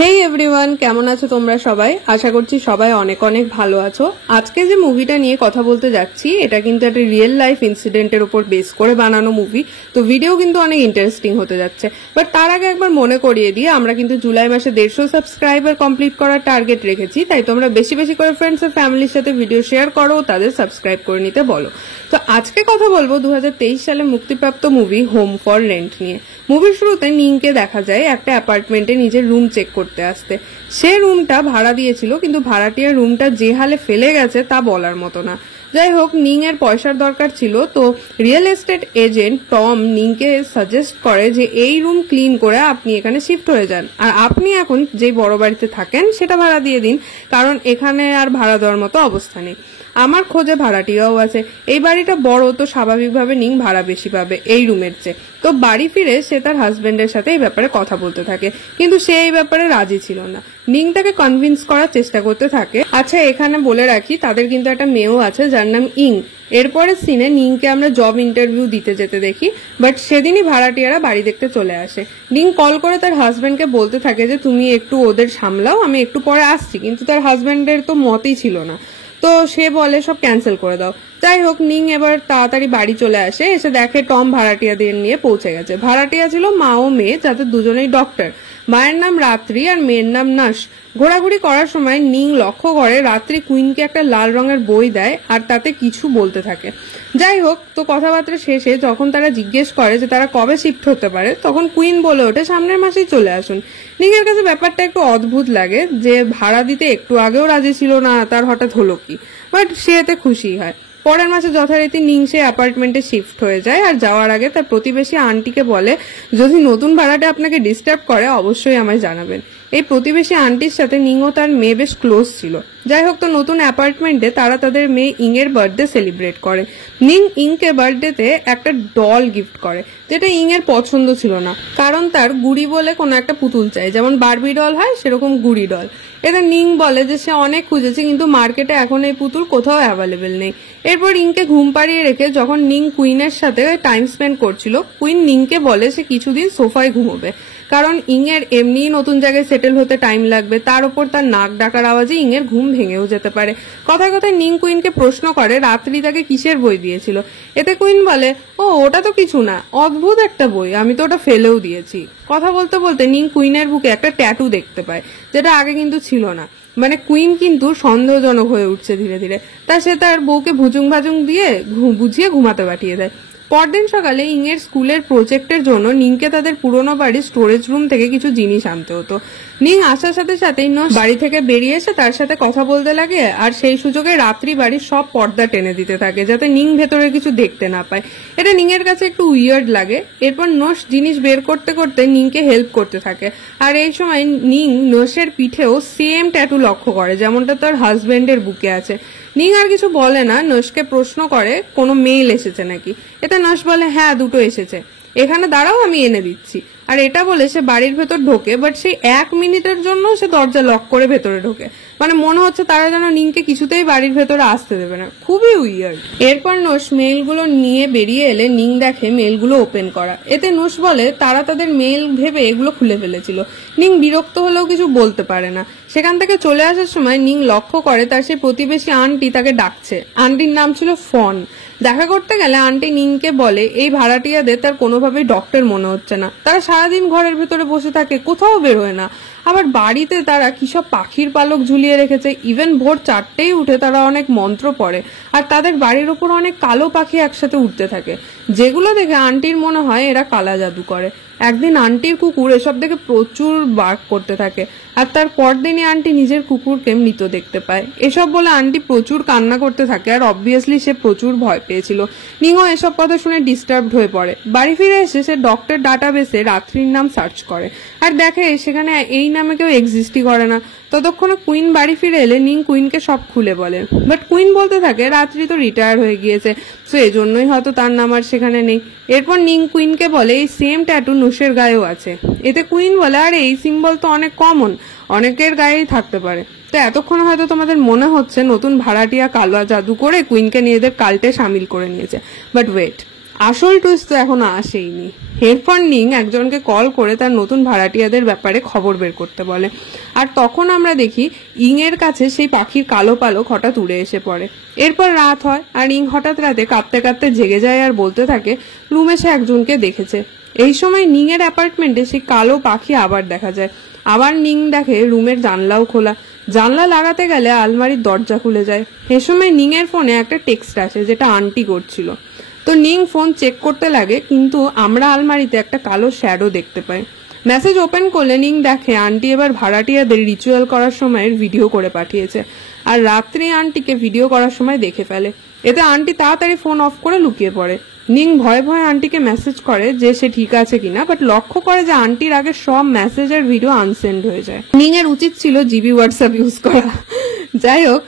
হেই everyone, কেমন আছো তোমরা সবাই? আশা করছি সবাই অনেক অনেক ভালো আছো। আজকে যে মুভিটা নিয়ে কথা বলতে যাচ্ছি এটা কিন্তু একটা রিয়েল লাইফ ইনসিডেন্টের উপর বেস করে বানানো মুভি, তো ভিডিও কিন্তু অনেক ইন্টারেস্টিং হতে যাচ্ছে। বাট তার আগে একবার মনে করিয়ে দিয়ে, আমরা কিন্তু জুলাই মাসে 150 সাবস্ক্রাইবার কমপ্লিট করার টার্গেট রেখেছি, তাই তোমরা বেশি বেশি করে ফ্রেন্ডস আর ফ্যামিলির সাথে ভিডিও শেয়ার করো, তাদের সাবস্ক্রাইব করে নিতে বলো। তো আজকে কথা বলবো 2023 সালে মুক্তিপ্রাপ্ত মুভি হোম ফর রেন্ট নিয়ে। মুভির শুরুতে নিংকে দেখা যায় একটা অ্যাপার্টমেন্টে নিজের রুম চেক করতে আসতে। সে রুমটা ভাড়া দিয়েছিল, কিন্তু ভাড়াটিয়ার রুমটা যে হালে ফেলে গেছে তা বলার মতো না। যাই হোক, নিং এর পয়সার দরকার ছিল, তো রিয়েল এস্টেট এজেন্ট টম নিংকে সাজেস্ট করে যে এই রুম ক্লিন করে আপনি এখানে শিফট হয়ে যান, আর আপনি এখন যে বড় বাড়িতে থাকেন সেটা ভাড়া দিয়ে দিন, কারণ এখানে আর ভাড়া দেওয়ার মতো অবস্থা নেই। আমার খোঁজে ভাড়াটিয়াও আছে, এই বাড়িটা বড়, তো স্বাভাবিকভাবে নিং ভাড়া বেশি পাবে এই রুমের চেয়ে। তো বাড়ি ফিরে সে তার হাজবেন্ডের সাথে এই ব্যাপারে কথা বলতে থাকে, কিন্তু সে এই ব্যাপারে রাজি ছিল না। নিং তাকে কনভিন্স করার চেষ্টা করতে থাকে। আচ্ছা, এখানে বলে রাখি তাদের কিন্তু একটা মেয়েও আছে যার নাম ইং। এরপরে সিনে নিংকে আমরা জব ইন্টারভিউ দিতে যেতে দেখি, বাট সেদিনই ভাড়াটিয়ারা বাড়ি দেখতে চলে আসে। নিং কল করে তার হাজবেন্ডকে বলতে থাকে যে তুমি একটু ওদের সামলাও, আমি একটু পরে আসছি, কিন্তু তার হাজবেন্ডের তো মতই ছিল না, তো সে বলে সব ক্যান্সেল করে দাও। যাই হোক, নিং এবার তাড়াতাড়ি বাড়ি চলে আসে, এসে দেখে টম ভাড়াটিয়াদের নিয়ে পৌঁছে গেছে। ভাড়াটিয়া ছিল মা ও মেয়ে, যাদের দুজনেই ডক্টর। মায়ের নাম রাত্রি আর মেয়ের নাম নাশ। ঘোরাঘুরি করার সময় নিং লক্ষ্য করে রাত্রি কুইনকে একটা লাল রঙের বই দেয় আর তাতে কিছু বলতে থাকে। যাই হোক, তো কথাবার্তা শেষে যখন তারা জিজ্ঞেস করে যে তারা কবে শিফট হতে পারে, তখন কুইন বলে ওঠে সামনের মাসেই চলে আসুন। নিংয়ের কাছে ব্যাপারটা একটু অদ্ভুত লাগে যে ভাড়া দিতে একটু আগেও রাজি ছিল না, তার হঠাৎ হলো কি, বাট সে এতে খুশি হয়। পরের মাসে যথারীতি নিং সে অ্যাপার্টমেন্টে শিফট হয়ে যায়, আর যাওয়ার আগে তার প্রতিবেশী আন্টিকে বলে যদি নতুন ভাড়াটা আপনাকে ডিস্টার্ব করে অবশ্যই আমায় জানাবেন। এই প্রতিবেশী আন্টির সাথে নিং ও তার মেয়ে বেশ ক্লোজ ছিল। যাই হোক, তো নতুন অ্যাপার্টমেন্টে তারা তাদের মেয়ে ইং এর বার্থডে সেলিব্রেট করে। নিং ইংকে বার্থডেতে একটা ডল গিফট করে, যেটা ইং এর পছন্দ ছিল না, কারণ তার গুড়ি বলে কোনো একটা পুতুল চাই, যেমন বারবি ডল হয় সেরকম গুড়ি ডল। এটা নিং বলে যে সে অনেক খুঁজেছে, কিন্তু মার্কেটে এখন এই পুতুল কোথাও অ্যাভেলেবেল নেই। এরপর ইংকে ঘুম পাড়িয়ে রেখে যখন নিং কুইনের সাথে টাইম স্পেন্ড করছিল, কুইন নিংকে বলে সে কিছুদিন সোফায় ঘুমোবে, কারণ ইং এর এমনিই নতুন জায়গায় সেটেল হতে টাইম লাগবে, তার উপর তার নাক ডাকার আওয়াজে ইং এর ঘুম ভেঙেও যেতে পারে। কথায় কথায় নিং কুইনকে প্রশ্ন করে রাত্রি তাকে কিসের বই দিয়েছিল। এতে কুইন বলে ও ওটা তো কিছু না, অদ্ভুত একটা বই, আমি তো ওটা ফেলেও দিয়েছি। কথা বলতে বলতে নিং কুইনের বুকে একটা ট্যাটু দেখতে পায়, যেটা আগে কিন্তু ছিল না। মানে কুইন কিন্তু সন্দেহজনক হয়ে উঠছে ধীরে ধীরে, তা সে তার বউকে ভুজুং ভাজুং দিয়ে বুঝিয়ে ঘুমাতে পাঠিয়ে দেয়। পরদিন সকালে ইং এর স্কুলের প্রজেক্টের জন্য নিংকে তাদের পুরোনো বাড়ির স্টোরেজ রুম থেকে কিছু জিনিস আনতে হতো। নিং আসার সাথে সাথেই বাড়ি থেকে বেরিয়ে এসে তার সাথে কথা বলতে লাগে, আর সেই সুযোগে রাত্রি বাড়ির সব পর্দা টেনে দিতে থাকে যাতে নিং ভেতরে কিছু দেখতে না পায়। এটা নিং এর কাছে একটু উইয়ার্ড লাগে। এরপর নোশ জিনিস বের করতে করতে নিংকে হেল্প করতে থাকে, আর এই সময় নিং নোশের পিঠেও সেম ট্যাটু লক্ষ্য করে যেমনটা তার হাজবেন্ডের বুকে আছে। নিং আর কিছু বলে না, নোশকে প্রশ্ন করে কোনো মেইল এসেছে নাকি। এতে নোশ বলে হ্যাঁ, দুটো এসেছে, এখানে দাঁড়াও আমি এনে দিচ্ছি। আর এটা বলে সে বাড়ির ভেতর ঢোকে, বাট সেই 1 মিনিটের জন্য সে দরজা লক করে ভেতরে ঢোকে। মানে মনে হচ্ছে তারা যেন নিংকে কিছুতেই বাড়ির ভেতরে আসতে দেবে না, খুবই উইয়ার্ড। এরপর নোশ মেইলগুলো নিয়ে বেরিয়ে এলে নিং দেখে মেইলগুলো ওপেন করা। এতে নোশ বলে তারা তাদের মেইল ভেবে এগুলো খুলে ফেলেছিল। নিং বিরক্ত হলেও কিছু বলতে পারে না। সেখান থেকে চলে আসার সময় নিং লক্ষ্য করে তার সেই প্রতিবেশী আন্টি তাকে ডাকছে। আন্টির নাম ছিল ফন। দেখা করতে গেলে আন্টি নিংকে বলে এই ভাড়াটিয়াদের তার কোনোভাবেই ডক্টর মনে হচ্ছে না, তারা সারাদিন ঘরের ভেতরে বসে থাকে, কোথাও বের হয় না। আবার বাড়িতে তারা কিসব পাখির পালক ঝুলিয়ে রেখেছে, ইভেন ভোর 4টেই উঠে তারা অনেক মন্ত্র পড়ে, আর তাদের বাড়ির উপর অনেক কালো পাখি একসাথে উঠতে থাকে, যেগুলো দেখে আন্টির মনে হয় এরা কালা জাদু করে। একদিন আন্টির কুকুর এসব দেখে প্রচুর বার্ক করতে থাকে, আর তার পরদিনই আন্টি নিজের কুকুরকে মৃত দেখতে পায়। এসব বলে আন্টি প্রচুর কান্না করতে থাকে, আর অবভিয়াসলি সে প্রচুর ভয় পেয়েছিল। নিংও এসব কথা শুনে ডিস্টার্বড হয়ে পড়ে। বাড়ি ফিরে এসে সে ডক্টর ডাটাবেসে রাত্রির নাম সার্চ করে, আর দেখে সেখানে এই নামে কেউ এক্সিস্টই করে না। ততক্ষণে কুইন বাড়ি ফিরে এলে নিং কুইনকে সব খুলে বলে, বাট কুইন বলতে থাকে রাত্রি তো রিটায়ার হয়ে গিয়েছে, তো এজন্যই হয়তো তার নাম আর সেখানে নেই। এরপর নিং কুইনকে বলে এই সেম ট্যাটু নোশের গায়েও আছে। এতে কুইন বলে আরে এই সিম্বল তো অনেক কমন, অনেকের গায়েই থাকতে পারে। তো এতক্ষণে হয়তো তোমাদের মনে হচ্ছে নতুন ভাড়াটিয়া কালো জাদু করে কুইনকে নিজেদের কাল্টে সামিল করে নিয়েছে, বাট ওয়েট, আসল টুইস্ট তো এখনো আসেইনি। এরপর নিং একজনকে কল করে তার নতুন ভাড়াটিয়াদের ব্যাপারে খবর বের করতে বলে, আর তখন আমরা দেখি ইং এর কাছে সেই পাখির কালো পালক হঠাৎ উড়ে এসে পড়ে। এরপর রাত হয় আর ইং হঠাৎ রাতে কাঁদতে কাঁদতে জেগে যায় আর বলতে থাকে রুমে সে একজনকে দেখেছে। এই সময় নিং এর অ্যাপার্টমেন্টে সেই কালো পাখি আবার দেখা যায়। আবার নিং দেখে রুমের জানলাও খোলা। জানলা লাগাতে গেলে আলমারির দরজা খুলে যায়। এ সময় নিং এর ফোনে একটা টেক্সট আসে যেটা আন্টি করছিল। তো নিং ফোন চেক করতে লাগে, কিন্তু আমরা আলমারিতে একটা কালো শ্যাডো দেখতে পাই। মেসেজ ওপেন করলে নিং দেখে আন্টি এবার ভাড়াটিয়াদের রিচুয়াল করার সময়ের ভিডিও করে পাঠিয়েছে, আর রাত্রি আন্টিকে ভিডিও করার সময় দেখে ফেলে। এতে আন্টি তাড়াতাড়ি ফোন অফ করে লুকিয়ে পড়ে। নিং ভয়ে ভয়ে আন্টিকে মেসেজ করে যে সে ঠিক আছে কিনা, বাট লক্ষ্য করে যে আন্টির আগে সব মেসেজের ভিডিও আনসেন্ড হয়ে যায়। নিং এর উচিত ছিল জিবি হোয়াটসঅ্যাপ ইউজ করা। যাই হোক,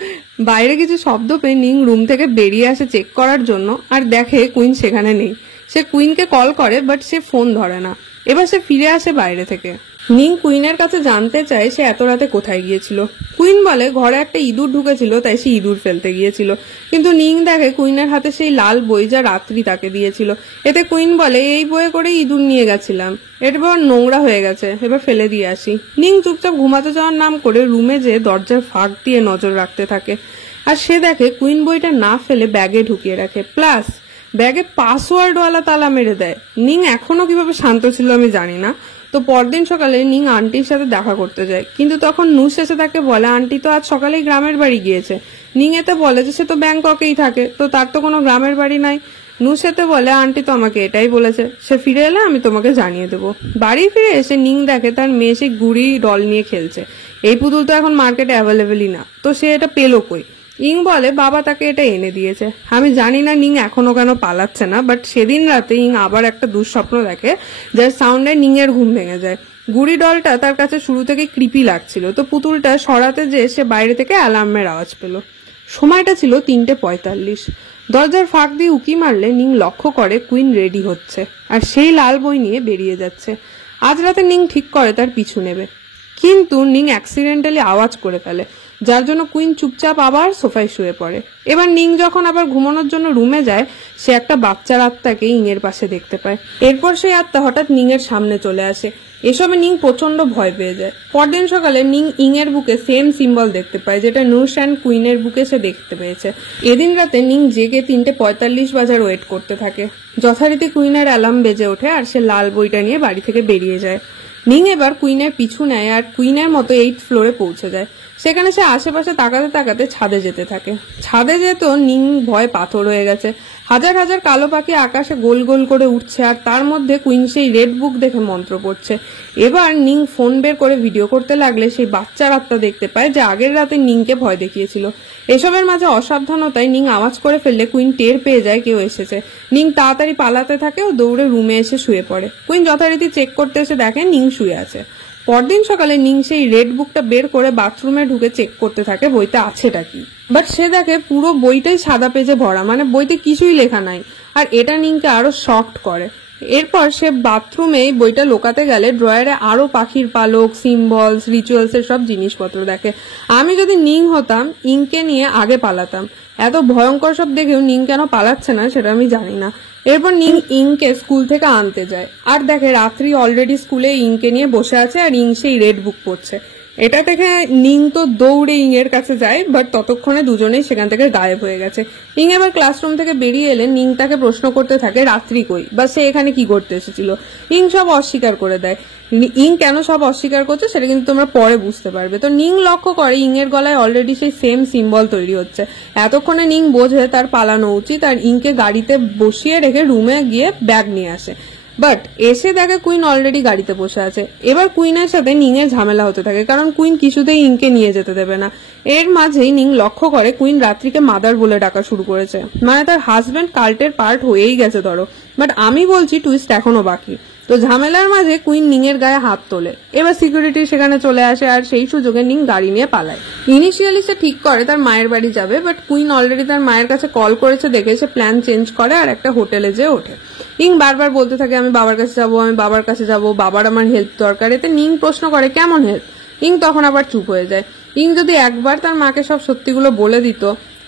বাইরে কিছু শব্দ পেয়ে নিং রুম থেকে বেরিয়ে আসে চেক করার জন্য, আর দেখে কুইন সেখানে নেই। সে কুইনকে কল করে, বাট সে ফোন ধরে না। এবার সে ফিরে আসে বাইরে থেকে। নিং কুইনের কাছে জানতে চায় সে এত রাতে কোথায় গিয়েছিল। কুইন বলে ঘরে একটা ইঁদুর ঢুকেছিল, তাই সে ইঁদুর ফেলতে গিয়েছিল। কিন্তু নিং দেখে কুইনের হাতে সেই লাল বই যা রাত্রি তাকে দিয়েছিল। এতে কুইন বলে এই বইয়ে করে ইঁদুর নিয়ে গেছিলাম, এরপর নোংরা হয়ে গেছে, এবার ফেলে দিয়ে আসি। নিং চুপচাপ ঘুমাতে যাওয়ার নাম করে রুমে যেয়ে দরজার ফাঁক দিয়ে নজর রাখতে থাকে, আর সে দেখে কুইন বইটা না ফেলে ব্যাগে ঢুকিয়ে রাখে, প্লাস ব্যাগে পাসওয়ার্ডওয়ালা তালা মেরে দেয়। নিং এখনো কিভাবে শান্ত ছিল আমি জানি না। তো পরদিন সকালে নিং আন্টির সাথে দেখা করতে যায়, কিন্তু তখন নুস এসে তাকে বলে আন্টি তো আজ সকালেই গ্রামের বাড়ি গিয়েছে। নিং এতে বলে যে সে তো ব্যাংককেই থাকে, তো তার তো কোনো গ্রামের বাড়ি নাই। নুস এতে বলে আন্টি তো আমাকে এটাই বলেছে, সে ফিরে এলে আমি তোমাকে জানিয়ে দেবো। বাড়ি ফিরে এসে নিং দেখে তার মেয়ে সেই গুড়ি ডল নিয়ে খেলছে। এই পুতুল তো এখন মার্কেটে অ্যাভেলেবেলই না, তো সে এটা পেলো কই? ইং বলে বাবা তাকে এটা এনে দিয়েছে। আমি জানি না নিং এখনো কেন পালাচ্ছে না, বাট সেদিন রাতে ইং আবার একটা দুঃস্বপ্ন দেখে যার সাউন্ডে নিং এর ঘুম ভেঙে যায়। গুড়ি ডলটা তার কাছে শুরু থেকে ক্রিপি লাগছিল, তো পুতুলটা সরাতে যেয়ে সে বাইরে থেকে অ্যালার্মের আওয়াজ পেল। সময়টা ছিল 3:45। দরজার ফাঁক দিয়ে উকি মারলে নিং লক্ষ্য করে কুইন রেডি হচ্ছে আর সেই লাল বই নিয়ে বেরিয়ে যাচ্ছে। আজ রাতে নিং ঠিক করে তার পিছু নেবে, কিন্তু নিং অ্যাক্সিডেন্টালি আওয়াজ করে ফেলে, যার জন্য কুইন চুপচাপ আবার সোফায় শুয়ে পড়ে। এবার নিং যখন আবার ঘুমানোর জন্য রুমে যায়, সে একটা বাচ্চার আত্মাকে ইং এর পাশে দেখতে পায়। এরপর সেই আত্মা হঠাৎ নিং এর সামনে চলে আসে। এসবে নিং প্রচন্ড ভয় পেয়ে যায়। পরদিন সকালে নিং ইং এর বুকে সেম সিম্বল দেখতে পায় যেটা নুস অ্যান্ড কুইনের বুকে সে দেখতে পেয়েছে। এদিন রাতে নিং জেগে 3:45 বাজার ওয়েট করতে থাকে। যথারীতি কুইনের অ্যালার্ম বেজে ওঠে আর সে লাল বইটা নিয়ে বাড়ি থেকে বেরিয়ে যায়। নিং এবার কুইনের পিছু নেয় আর কুইনের মতো 8th ফ্লোরে পৌঁছে যায়। সেখানে সে আশেপাশে তাকাতে তাকাতে ছাদে যেতে থাকে। ছাদে যেত নিং ভয় পাথর হয়ে গেছে। হাজার হাজার কালো পাখি আকাশে গোল গোল করে উঠছে, আর তার মধ্যে কুইন সেই রেড বুক দেখে মন্ত্র পড়ছে। এবার নিং ফোন বের করে ভিডিও করতে লাগলে সেই বাচ্চার আত্মা দেখতে পায় যে আগের রাতে নিংকে ভয় দেখিয়েছিল। এসবের মাঝে অসাবধানতায় নিং আওয়াজ করে ফেললে কুইন টের পেয়ে যায় কেউ এসেছে। নিং তাড়াতাড়ি পালাতে থাকে ও দৌড়ে রুমে এসে শুয়ে পড়ে। কুইন যথারীতি চেক করতে এসে দেখে নিং শুয়ে আছে। পরদিন সকালে নিং সেই রেড বুকটা বের করে বাথরুমে ঢুকে চেক করতে থাকে বইতে আছেটা কি, বাট সে দেখে পুরো বইটাই সাদা পেজে ভরা, মানে বইতে কিছুই লেখা নাই, আর এটা নিংকে আরো শকড করে। এরপর সে বাথরুমে বইটা লোকাতে গেলে ড্রয়ারে আরো পাখির পালক, সিম্বলস, রিচুয়ালস এর সব জিনিসপত্র দেখে। আমি যদি নিং হতাম ইংকে নিয়ে আগে পালাতাম। এত ভয়ঙ্কর সব দেখেও নিং কেন পালাচ্ছে না সেটা আমি জানি না। এরপর নিং ইংকে স্কুল থেকে আনতে যায় আর দেখে রাত্রি অলরেডি স্কুলে ইংকে নিয়ে বসে আছে আর ইং সেই রেড বুক পড়ছে। এটা দেখে নিং তো দৌড়ে ইং এর কাছে যায়, বাট ততক্ষণে দুজনেই সেখান থেকে গায়েব হয়ে গেছে। ইং এবার ক্লাসরুম থেকে বেরিয়ে এলে নিং তাকে প্রশ্ন করতে থাকে রাত্রি কই, বা সে এখানে কি করতে এসেছিল। ইং সব অস্বীকার করে দেয়। ইং কেন সব অস্বীকার করছে সেটা কিন্তু তোমরা পরে বুঝতে পারবে। তো নিং লক্ষ্য করে ইং এর গলায় অলরেডি সেই সেম সিম্বল তৈরি হচ্ছে। এতক্ষণে নিং বোঝে তার পালানো উচিত আর ইংকে গাড়িতে বসিয়ে রেখে রুমে গিয়ে ব্যাগ নিয়ে আসে। বাট এসে দেখে কুইন অলরেডি গাড়িতে বসে আছে। এবার কুইনের সাথে নিং এর ঝামেলা হতে থাকে, কারণ কুইন কিছুতেই ইংকে নিয়ে যেতে দেবে না। এর মাঝেই নিং লক্ষ্য করে কুইন রাত্রিকে মাদার বলে ডাকা শুরু করেছে, মানে তার হাজবেন্ড কাল্টের পার্ট হয়েই গেছে ধরো। বাট আমি বলছি টুইস্ট এখনো বাকি। তো ঝামেলার মাঝে কুইন নিং এর গায়ে হাত তোলে। এবার সিকিউরিটি সেখানে চলে আসে আর সেই সুযোগে নিং গাড়ি নিয়ে পালায়। ইনিশিয়ালি সে ঠিক করে তার মায়ের বাড়ি যাবে, বাট কুইন অলরেডি তার মায়ের কাছে কল করেছে দেখে সে প্ল্যান চেঞ্জ করে আর একটা হোটেলে যেয়ে ওঠে। ইং বারবার বলতে থাকে আমি বাবার কাছে যাবো, আমি বাবার কাছে যাবো, বাবার আমার হেল্প দরকার। এতে নিং প্রশ্ন করে কেমন হেল্প। ইং তখন আবার চুপ হয়ে যায়। ইং যদি একবার তার মাকে সব সত্যিগুলো বলে দিত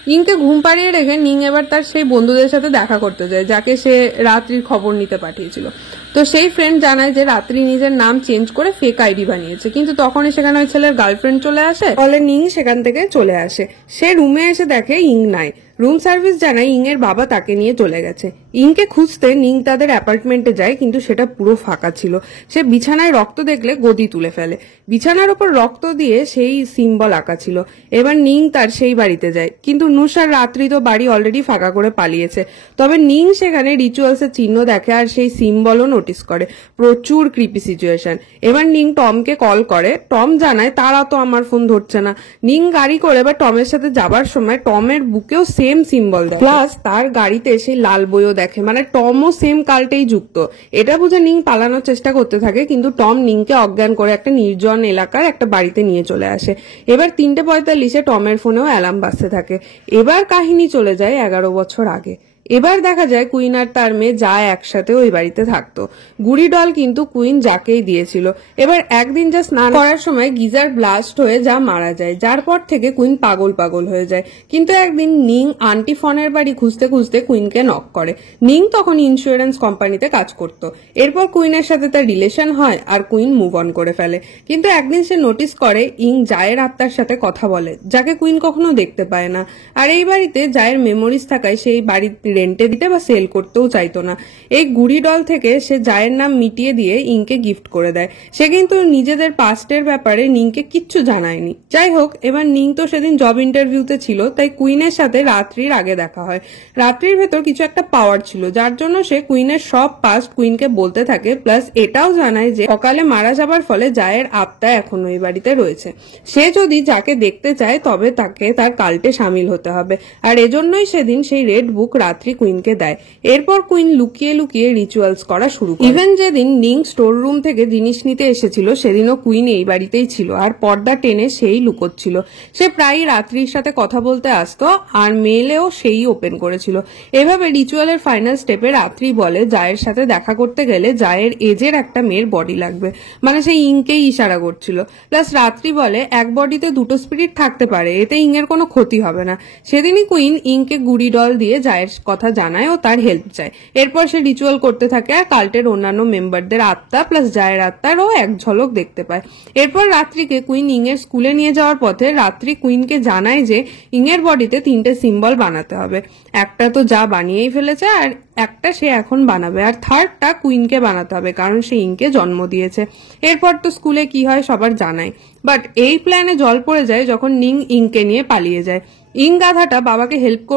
ইংকে ঘুম পাড়িয়ে রেখে নিং এবার তার সেই বন্ধুদের সাথে দেখা করতে যায় যাকে সে রাত্রির খবর নিতে পাঠিয়েছিল। তো সেই ফ্রেন্ড জানায় যে রাত্রি নিজের নাম চেঞ্জ করে ফেক আইডি বানিয়েছে, কিন্তু তখনই সেখানে ওই ছেলের গার্লফ্রেন্ড চলে আসে, ফলে নিং সেখান থেকে চলে আসে। সে রুমে এসে দেখে ইং নাই। রুম সার্ভিস জানায় ইং এর বাবা তাকে নিয়ে চলে গেছে। ইংকে খুঁজতে নিং তাদের অ্যাপার্টমেন্টে যায়, কিন্তু সেটা পুরো ফাঁকা ছিল। সে বিছানায় রক্ত দেখলে গদি তুলে ফেলে। বিছানার ওপর রক্ত দিয়ে সেই সিম্বল আঁকা ছিল। এবার নিং তার সেই বাড়িতে যায়, কিন্তু নুশ আর রাত্রি তো বাড়ি অলরেডি ফাঁকা করে পালিয়েছে। তবে নিং সেখানে রিচুয়ালস এর চিহ্ন দেখে আর সেই সিম্বলও নোটিস করে। প্রচুর ক্রিপি সিচুয়েশন। এবার নিং টমকে কল করে। টম জানায় তারা তো আমার ফোন ধরছে না। নিং গাড়ি করে বা টমের সাথে যাবার সময় টমের বুকেও সেম সিম্বল দেখে, প্লাস তার গাড়িতে সেই লাল বইও দেখে, মানে টমও সেম কাল্টেই যুক্ত। এটা বুঝে নিং পালানোর চেষ্টা করতে থাকে, কিন্তু টম নিংকে অজ্ঞান করে একটা নির্জন এলাকার একটা বাড়িতে নিয়ে চলে আসে। এবার 3:45-এ টমের ফোনেও অ্যালার্ম বাজতে থাকে। এবার কাহিনী চলে যায় 11 বছর আগে। এবার দেখা যায় কুইন আর তার মেয়ে যা একসাথে ওই বাড়িতে থাকতো। গুড়ি ডল কিন্তু কুইন যাকেই দিয়েছিল। এবার একদিন যা স্নান করার সময় গিজার ব্লাস্ট হয়ে যা মারা যায়, যার পর থেকে কুইন পাগল পাগল হয়ে যায়। কিন্তু একদিন নিং আন্টি ফনের বাড়ি খুঁজতে খুঁজতে কুইনকে নক করে। নিং তখন ইন্স্যুরেন্স কোম্পানিতে কাজ করত। এরপর কুইনের সাথে তার রিলেশন হয় আর কুইন মুভ অন করে ফেলে। কিন্তু একদিন সে নোটিস করে ইং জায়ের আত্মার সাথে কথা বলে, যাকে কুইন কখনো দেখতে পায় না। আর এই বাড়িতে জায়ের মেমোরিজ থাকায় সেই বাড়ি রেন্টে দিতে বা সেল করতেও চাইতো না। এই গুড়ি ডল থেকে সে জায়ের নাম মিটিয়ে দিয়ে ইংকে গিফট করে দেয়। সে কিন্তু নিজেদের পাস্টের ব্যাপারে নিংকে কিচ্ছু জানায়নি। যাই হোক, এবার নিং তো সেদিন জব ইন্টারভিউতে ছিল, তাই কুইনের সাথে রাত্রির আগে দেখা হয়। রাত্রির ভেতর কিছু একটা পাওয়ার ছিল, যার জন্য সে কুইনের সব পাস্ট কুইনকে বলতে থাকে, প্লাস এটাও জানায় যে সকালে মারা যাবার ফলে জায়ের আত্মা এখনো এই বাড়িতে রয়েছে। সে যদি যাকে দেখতে চায় তবে তাকে তার কাল্টে সামিল হতে হবে। আর এজন্যই সেদিন সেই রেড বুক রাত্রি কুইনকে দেয়। এরপর কুইন লুকিয়ে লুকিয়ে রিচুয়ালস করা শুরু করে। ইভেন যেদিন নিং স্টোর রুম থেকে জিনিস নিতে এসেছিল সেদিনও কুইন এই বাড়িতেই ছিল, আর পর্দা টেনে সেই লুকোচ্ছিল। সে প্রায়ই রাত্রির সাথে কথা বলতে আসতো, আর মেলেও সেই ওপেন করেছিল। এভাবে রিচুয়ালের ফাইনাল স্টেপে রাত্রি বলে জায়ের সাথে দেখা করতে গেলে জায়ের এজের একটা মেয়ের বডি লাগবে, মানে সেই ইংকেই ইশারা করছিল। প্লাস রাত্রি বলে এক বডিতে দুটো স্পিরিট থাকতে পারে, এতে ইংয়ের কোনো ক্ষতি হবে না। সেদিনই কুইন ইংকে গুড়ি ডল দিয়ে জায়ের কথা জানায় ও তার হেল্প চায়। এরপর সে রিচুয়াল করতে থাকে আর কাল্টের অন্যান্য মেম্বারদের আত্মা প্লাস জায়ের আত্মারও এক ঝলক দেখতে পায়। এরপর রাত্রিকে কুইন ইংয়ের স্কুলে নিয়ে যাওয়ার পথে রাত্রি কুইনকে জানায় যে ইংয়ের বডিতে 3টে সিম্বল বানাতে হবে। একটা তো যা বানিয়েই ফেলেছে, আর একটা সে এখন বানাবে, আর থার্ডটা কুইনকে বানাতে হবে কারণ সে ইংকে জন্ম দিয়েছে। এরপর তো স্কুলে কি হয় সবার জানাই, বাট এই প্ল্যানে জল পড়ে যায় যখন নিং ইংকে নিয়ে পালিয়ে যায়। ইং গাধাটা বাবাকে হেল্প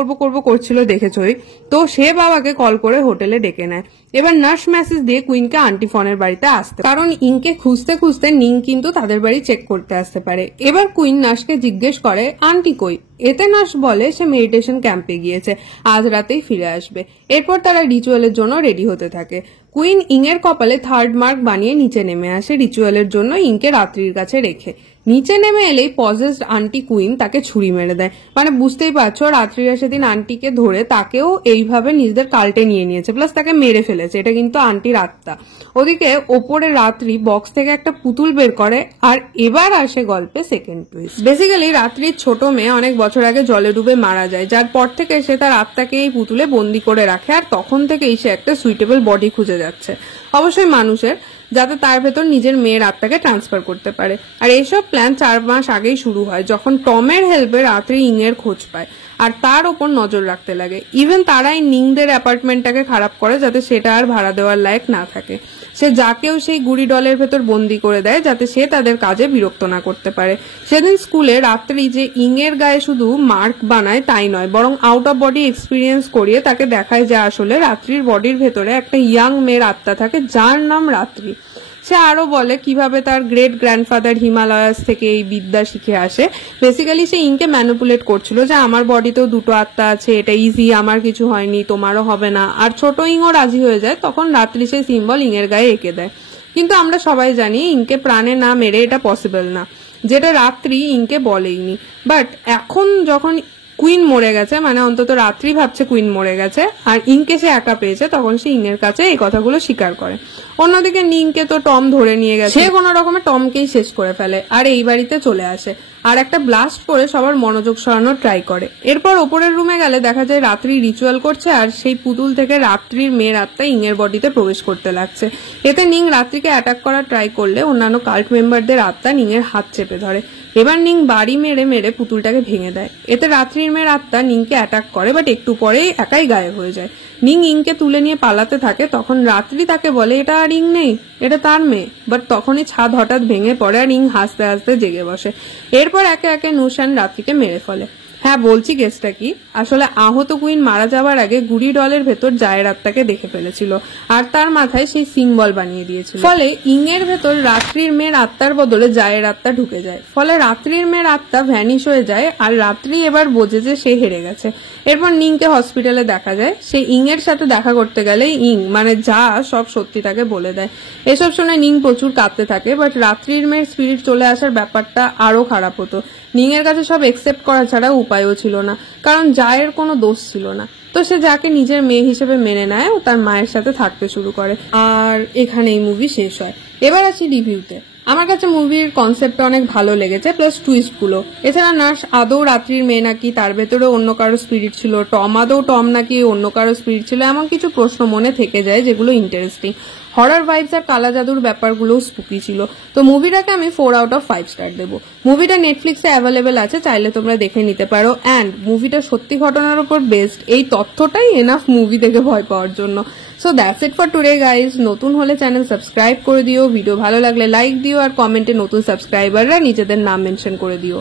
করছিল দেখেছই, তো সে বাবাকে কল করে হোটেলে ডেকে নেয়। এবার নার্স মেসেজ দিয়ে কুইনকে আন্টি ফনের বাড়িতে আসতে, কারণ ইংকে খুঁজতে খুঁজতে নিং কিন্তু তাদের বাড়ি চেক করতে আসতে পারে। এবার কুইন নার্সকে জিজ্ঞেস করে আন্টি কই। এতে নার্স বলে সে মেডিটেশন ক্যাম্পে গিয়েছে, আজ রাতেই ফিরে আসবে। এরপর তারা রিচুয়ালের জন্য রেডি হতে থাকে। কুইন ইংয়ের কপালে 3rd মার্ক বানিয়ে নিচে নেমে আসে রিচুয়ালের জন্য ইংকে রাত্রির কাছে রেখে। নিচে নেমে এলেই পজেসড আন্টি কুইন তাকে ছুরি মেরে দেয়। মানে বুঝতেই পারছো রাত্রিরা সেদিন আন্টিকে ধরে তাকেও এইভাবে নিজেদের কাল্টে নিয়ে নিয়েছে, প্লাস তাকে মেরে ফেলেছে। এটা কিন্তু আন্টির আত্মা। ওদিকে ওপরে রাত্রি বক্স থেকে একটা পুতুল বের করে, আর এবার আসে গল্পে সেকেন্ড টুইস্ট। বেসিক্যালি রাত্রির ছোট মেয়ে অনেক বছর আগে জলে ডুবে মারা যায়, যার পর থেকে সে তার আত্মাকে এই পুতুলে বন্দি করে রাখে, আর তখন থেকেই সে একটা সুইটেবল বডি খুঁজে যাচ্ছে, অবশ্যই মানুষের, যাতে তার ভেতর নিজের মেয়ের আত্মাকে ট্রান্সফার করতে পারে। আর এইসব প্ল্যান 4 মাস আগেই শুরু হয়, যখন টমের হেল্পে রাত্রি ইংয়ের খোঁজ পায় আর তার ওপর নজর রাখতে লাগে। ইভেন তারাই নিংদের অ্যাপার্টমেন্টটাকে খারাপ করে যাতে সেটা আর ভাড়া দেওয়ার লায়ক না থাকে। সে যাকেও সেই গুড়ি ডলের ভেতর বন্দি করে দেয় যাতে সে তাদের কাজে বিরক্ত না করতে পারে। সেদিন স্কুলে রাত্রি যে ইংয়ের গায়ে শুধু মার্ক বানায় তাই নয়, বরং আউট অফ বডি এক্সপিরিয়েন্স করিয়ে তাকে দেখায় যে আসলে রাত্রির বডির ভেতরে একটা ইয়াং মেয়ের আত্মা থাকে যার নাম রাত্রি। সে আরো বলে কিভাবে তার গ্রেট গ্র্যান্ডফাদার হিমালয়াস থেকে এই বিদ্যা শিখে আসে। বেসিক্যালি সে ইংকে ম্যানিপুলেট করছিল যে আমার বডিতেও 2টো আত্মা আছে, এটা ইজি, আমার কিছু হয়নি, তোমারও হবে না। আর ছোট ইংও রাজি হয়ে যায়। তখন রাত্রি সেই সিম্বল ইংয়ের গায়ে এঁকে দেয়। কিন্তু আমরা সবাই জানি ইংকে প্রাণে না মেরে এটা পসিবল না, যেটা রাত্রি ইংকে বলেইনি। বাট এখন যখন কুইন মরে গেছে, মানে অন্তত রাত্রি ভাবছে কুইন মরে গেছে, আর ইংকে সে একা পেয়েছে, তখন সে ইংয়ের কাছে এই কথাগুলো স্বীকার করে। অন্যদিকে নিংকে তো টম ধরে নিয়ে গেছে, সে কোনো রকমের টমকেই শেষ করে ফেলে আর এই বাড়িতে চলে আসে আর একটা ব্লাস্ট করে সবার মনোযোগ সরানোর ট্রাই করে। এরপর ওপরের রুমে গেলে দেখা যায় রাত্রি রিচুয়াল করছে আর সেই পুতুল থেকে রাত্রির মেয়ের আত্মা ইংয়ের বডিতে প্রবেশ করতে লাগছে। এতে নিং রাত্রিকে অ্যাটাক করার ট্রাই করলে অন্যান্য কাল্ট মেম্বারদের আত্মা নিংয়ের হাত চেপে ধরে। এবার নিং বাড়ি মেরে মেরে পুতুলটাকে ভেঙে দেয়। এতে রাত্রির মেয়ের আত্মা নিংকে অ্যাটাক করে, বাট একটু পরেই একাই গায়েব হয়ে যায়। নিং ইংকে তুলে নিয়ে পালাতে থাকে, তখন রাত্রি তাকে বলে এটা আর ইং নেই, এটা তার মেয়ে। বাট তখনই ছাদ হঠাৎ ভেঙে পড়ে আর ইং হাসতে হাসতে জেগে বসে। এরপর একে একে নুশান রাত্রিকে মেরে ফেলে। হ্যাঁ, বলছি কেসটা কি, আসলে আহত কুইন মারা যাওয়ার আগে গুড়ি ডলের ভেতর জায়ের আত্মাকে দেখে ফেলেছিল আর তার মাথায় সেই সিম্বল বানিয়ে দিয়েছিল। ফলে ইংয়ের ভেতর রাত্রির মেয়ের আত্মার বদলে জায়ের আত্মা ঢুকে যায়। ফলে রাত্রির মেয়ের আত্মা ভ্যানিশ হয়ে যায় আর রাত্রি এবার বোঝে যে সে হেরে গেছে। এরপর নিংকে হসপিটালে দেখা যায়। সে ইংয়ের সাথে দেখা করতে গেলে ইং মানে যা সব সত্যি তাকে বলে দেয়। এসব শুনে নিং প্রচুর কাঁদতে থাকে, বাট রাত্রির মেয়ের স্পিরিট চলে আসার ব্যাপারটা আরো খারাপ হতো। নিংয়ের কাছে সব একসেপ্ট করা ছাড়া উপায়ও ছিল না, কারণ জায়ের কোনো দোষ ছিল না। তো সে যাকে নিজের মেয়ে হিসেবে মেনে নেয় ও তার মায়ের সাথে থাকতে শুরু করে। আর এখানে এই মুভি শেষ হয়। এবার আসি রিভিউতে। আমার কাছে মুভির কনসেপ্টটা অনেক ভালো লেগেছে, প্লাস টুইস্ট গুলো। এছাড়া নার্স আদৌ রাত্রির মেয়ে নাকি, তার ভেতরে অন্য কারো স্পিরিট ছিল, টম আদৌ টম নাকি অন্য কারো স্পিরিট ছিল, এমন কিছু প্রশ্ন মনে থেকে যায় যেগুলো ইন্টারেস্টিং। হরর ভাইবস আর কালা জাদুর ব্যাপারগুলোও স্পুকি ছিল। তো মুভিটাকে আমি 4 আউট অফ 5 স্টার দেবো। মুভিটা নেটফ্লিক্সে অ্যাভেলেবেল আছে, চাইলে তোমরা দেখে নিতে পারো। অ্যান্ড মুভিটা সত্যি ঘটনার উপর বেসড, এই তথ্যটাই এনাফ মুভি দেখে ভয় পাওয়ার জন্য। So that's it for today guys. নতুন হলে চ্যানেল সাবস্ক্রাইব করে দিও, ভিডিও ভালো লাগলে লাইক দিও আর কমেন্টে নতুন সাবস্ক্রাইবাররা নিজেদের নাম মেনশন করে দিও।